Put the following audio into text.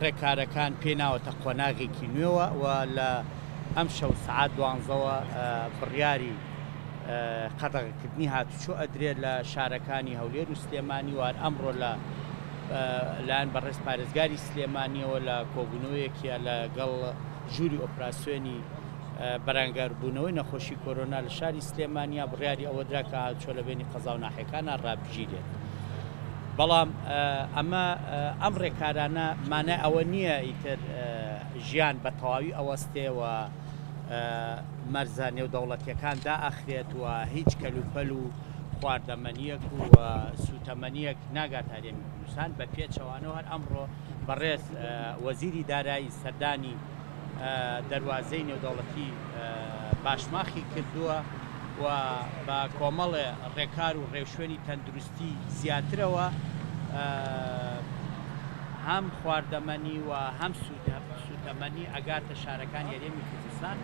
ڕێکارەکان پێناوەتە قۆناغێکی نوێوە و لە ئەم شەو سعات 12ەوە بڕیاری قەدەغەکردنی هاتوچۆ ئەدرێت لە شارەکانی هەولێر و سلێمانی وار ئەمڕۆ لە لایەن بەڕێز پارێزگاری سلێمانیەوە لە کۆبوونەوەیەکیە لەگەڵ ژووری ئۆپراسیۆنی بەرامبەربوونەوەی نەخۆشی کۆرۆنا لە شاری سلێمانیا بڕیاری ئەوە درا کە هاتوچۆ لە بینی قەزا و ناحەکانە ڕابژیرێت. بەڵام ئەمە ئەم ڕێکارانە مانای ئەوە نییە ئیتر ژیان بە تەواوی ئەوەستێەوە مەرزە نێودەوڵەتیەکان دائەخرێت و هیچ کەلوپەل و خواردەمەنیەک و سوتەمەنیەک ناگات هەرێمی کوردستان بە پێچەوانەوە هەر ئەمڕۆ بەڕێز وەزیری دارایی سەردانی دەواازەی نێودەوڵەتی باشماخی کردووە و بە کۆمەڵێ ڕێکار و ڕێوشێنی تەندروستی زیاترەوە هەم خواردەمەنی و هەم سوتەمەنی ئەگاتە شارەکان هەرێمی کوردستان